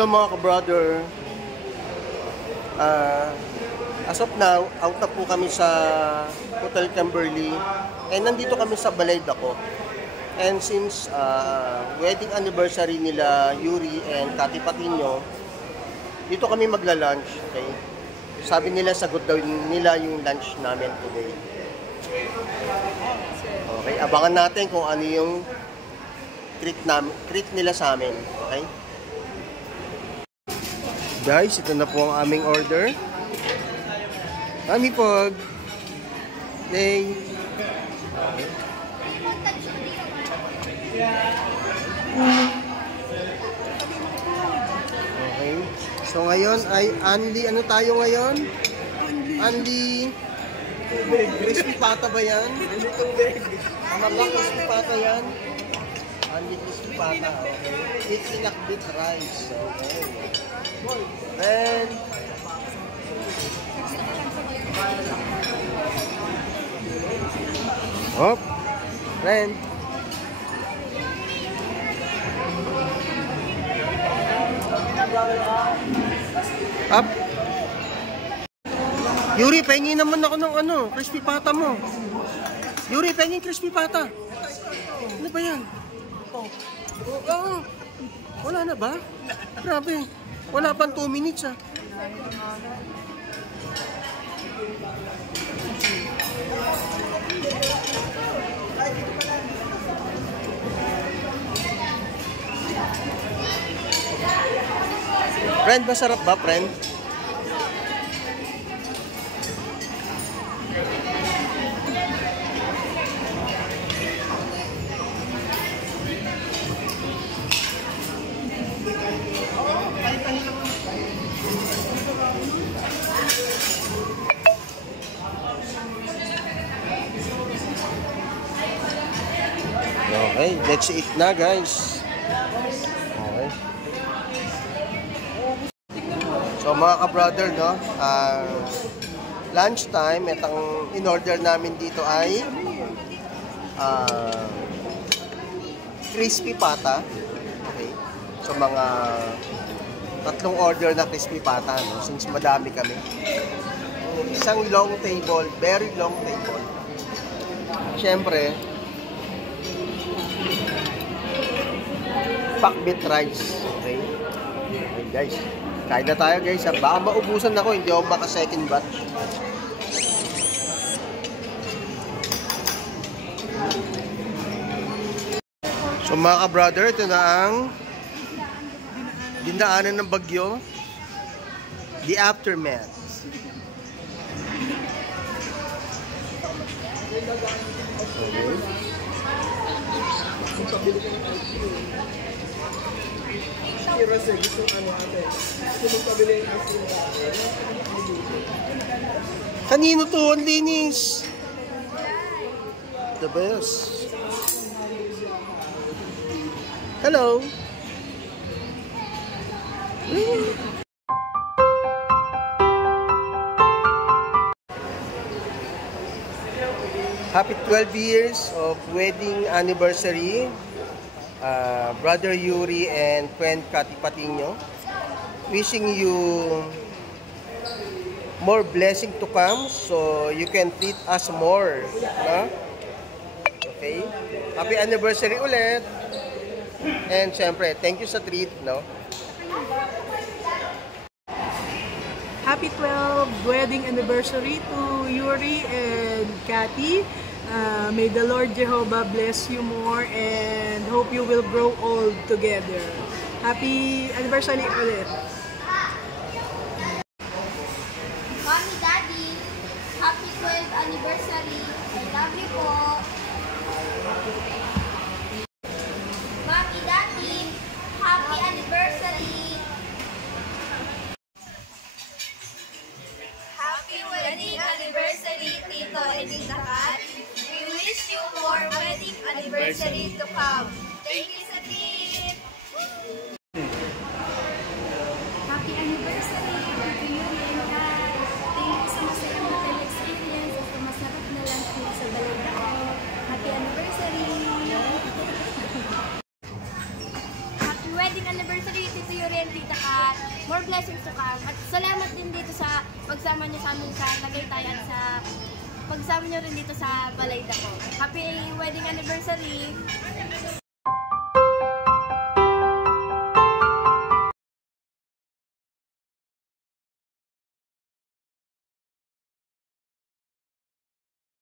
Hello mga ka-brother. As of now, out na po kami sa Hotel Kimberly. And nandito kami sa Balay Dako. And since wedding anniversary nila Yuri and Cathy Patino, dito kami magla-lunch. Okay? Sabi nila sagot daw nila yung lunch namin today. Okay, abangan natin kung ano yung treat nila sa amin. Okay? Guys, ito na po ang aming order. Kami pag Day. Okay. So ngayon ay only, ano tayo ngayon? Only crispy pata ba yan? Tama ba crispy pata yan? Only crispy pata. Okay. It's inakbit rice. Okay. And hop, friend. Up. Yuri, pahingin naman ako ng ano, crispy pata mo. Yuri, pahingin crispy pata. Ano ba yan? Oh, wala na ba? Grabe. Wala pang 2 minutes ah. Friend, masarap ba, friend? Okay, let's eat na guys. Okay. So mga ka-brother, no? Lunch time, itong in-order namin dito ay crispy pata. Okay. So mga 3 order na crispy pata, no? Since madami kami. Isang long table, very long table. Siyempre, pakbit rice. Okay. Okay guys. Kain na tayo guys. Baka maubusan ako. Hindi ako maka second batch. So mga ka-brother, ito na ang dinaanan ng bagyo. The aftermath. Okay. Kanino to? Ang linis. The best. Hello. Happy 12 years of wedding anniversary, Brother Yuri and friend Cathy Patino. Wishing you more blessing to come so you can treat us more. No? Okay? Happy anniversary ulit. And syempre, thank you sa treat, no? Happy 12th wedding anniversary to Yuri and Cathy. May the Lord Jehovah bless you more and hope you will grow old together. Happy anniversary ulit. Mommy, Daddy, happy 12th anniversary. I love you po. Mommy, Daddy, happy anniversary. Happy wedding anniversary, Tito and Tita Kat. We wish you more wedding anniversary to come. Thank you sa team. Happy anniversary to you and Kat. Thank you sa masayang hotel experience at sa masarap na lunch dito sa Balay Dako. Happy anniversary! Happy wedding anniversary, Tito Yuri and Tita Kat. More blessings to come. At salamat din dito sa pagsama niyo sa amin sa Tagaytay at sa pagsama niyo rin dito sa Balay Dako. Happy wedding anniversary!